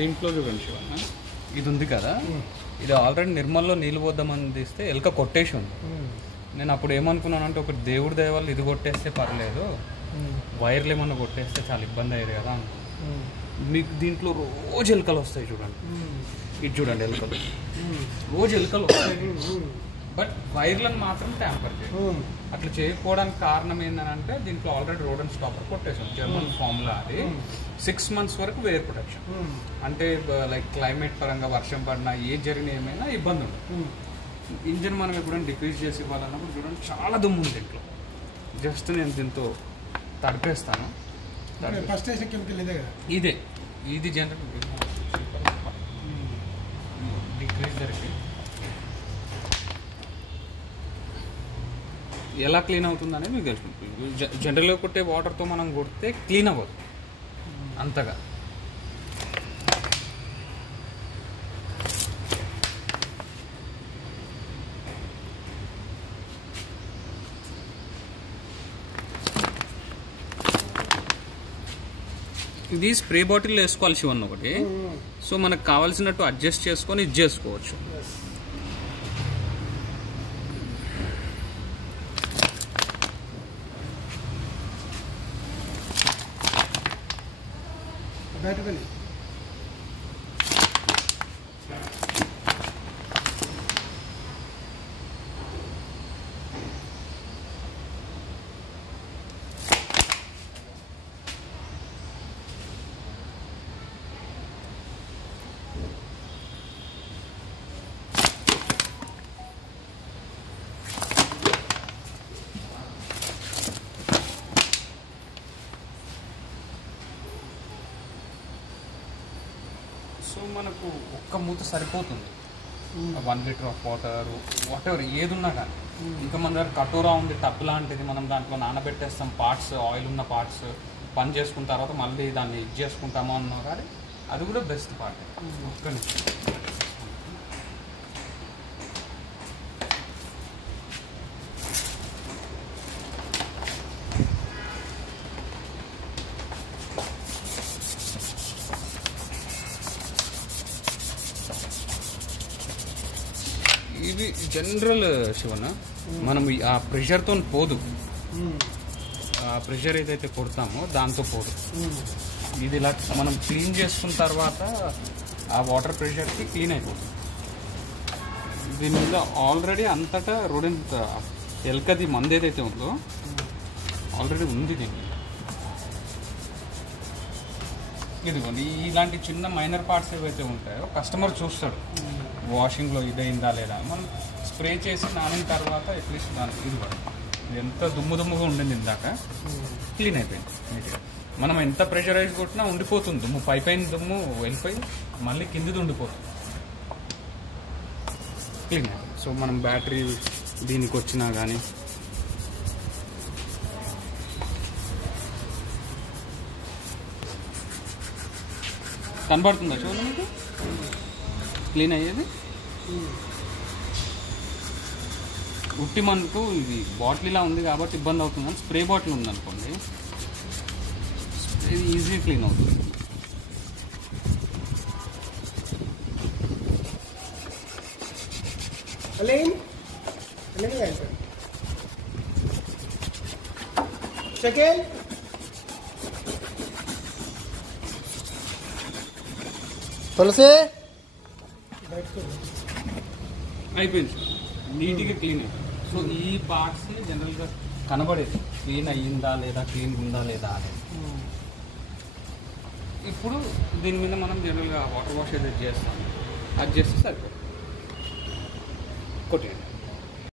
దీంట్లో చూడండి శివన్న, ఇది ఉంది కదా, ఇది ఆల్రెడీ నిర్మల్లో నీళ్ళు పోద్దామని తీస్తే ఎలక కొట్టేసి ఉంది. నేను అప్పుడు ఏమనుకున్నాను అంటే, ఒక దేవుడి దయ వల్ల ఇది కొట్టేస్తే పర్లేదు, వైర్లు ఏమన్నా కొట్టేస్తే చాలా ఇబ్బంది అయ్యేది కదా అనుకున్నాను. మీకు దీంట్లో రోజు ఎలుకలు వస్తాయి చూడండి, ఇది చూడండి ఎలుకలు, రోజు ఎలుకలు వస్తాయి. బట్ వైర్లను మాత్రం ట్యాంపర్ చేయాలి. అట్లా చేయకపోవడానికి కారణం ఏంటంటే, దీంట్లో ఆల్రెడీ రోడెంట్ స్టాపర్ కొట్టేసాం, జర్మన్ ఫార్ములా. అది 6 months వరకు వేర్ ప్రొటెక్షన్. అంటే లైక్ క్లైమేట్ పరంగా వర్షం పడినా ఏ జరిగినా ఏమైనా ఇబ్బంది ఉండదు. ఇంజన్ మనం ఎప్పుడైనా డిఫ్యూజ్ చేసి ఇవ్వాలన్నప్పుడు చూడండి చాలా దుమ్ము ఉంది దీంట్లో. జస్ట్ నేను దీంతో తడిపేస్తాను. ఇదే ఇది జనరల్ డిక్రీజ్ జరిగి ఎలా క్లీన్ అవుతుంది అనేది మీకు తెలుసుకుంటుంది. జనరల్గా కొట్టే వాటర్తో మనం కొడితే క్లీన్ అవ్వదు అంతగా. ఇది స్ప్రే బాటిల్ వేసుకోవాలి శివన్ ఒకటి. సో మనకు కావాల్సినట్టు అడ్జస్ట్ చేసుకొని ఇది చేసుకోవచ్చు. సో మనకు ఒక్క మూత సరిపోతుంది. 1 liter of water what ever ఏది ఉన్నా కానీ. ఇంకా మన దగ్గర కటోరా ఉంది, టబ్ లాంటిది, మనం దాంట్లో నానబెట్టేస్తాం పార్ట్స్, ఆయిల్ ఉన్న పార్ట్స్. పని చేసుకున్న తర్వాత మళ్ళీ దాన్ని ఇది చేసుకుంటామో అన్నా కానీ అది కూడా బెస్ట్ పార్ట్. ఒక్క నిమిషం. ఇది జనరల్ శివన్న, మనం ఆ ప్రెషర్తో పోదు. ఆ ప్రెషర్ ఏదైతే కొడతామో దాంతో పోదు. ఇది ఇలా మనం క్లీన్ చేసుకున్న తర్వాత ఆ వాటర్ ప్రెషర్కి క్లీన్ అయిపోతుంది. దీని మీద ఆల్రెడీ అంతటా రోడెంట్ ఎలకది మందు ఏదైతే ఉందో ఆల్రెడీ ఉంది దీన్ని. ఇదిగోండి, ఇలాంటి చిన్న మైనర్ పార్ట్స్ ఏవైతే ఉంటాయో కస్టమర్ చూస్తాడు వాషింగ్లో ఇదైందా లేదా. మనం స్ప్రే చేసి నానిన తర్వాత అట్లీస్ట్ దానికి ఇది ఎంత దుమ్ముగా ఉండింది ఇందాక క్లీన్ అయిపోయింది నీట్గా. మనం ఎంత ప్రెషరైజ్ కొట్టినా ఉండిపోతుంది దుమ్ము, పైపైన దుమ్ము వెళ్ళిపోయి మళ్ళీ కిందిది ఉండిపోతుంది, క్లీన్ అయిపోయింది. సో మనం బ్యాటరీ దీనికి వచ్చినా కానీ కనబడుతుందా చూడండి మీకు క్లీన్ అయ్యేది. ఉట్టి మనకు ఇది బాటిల్ ఇలా ఉంది కాబట్టి ఇబ్బంది అవుతుంది, కానీ స్ప్రే బాటిల్ ఉందనుకోండి ఇది ఈజీ క్లీన్ అవుతుంది. అయిపోయింది, నీట్గా క్లీన్ అయిపోయింది. సో ఈ పార్ట్స్ జనరల్గా కనబడేది క్లీన్ అయ్యిందా లేదా, క్లీన్ ఉందా లేదా అనేది. ఇప్పుడు దీని మీద మనం జనరల్గా వాటర్ వాష్ ఏదైతే చేస్తాం అది చేస్తే సరిపోతుంది. కొట్టేయండి.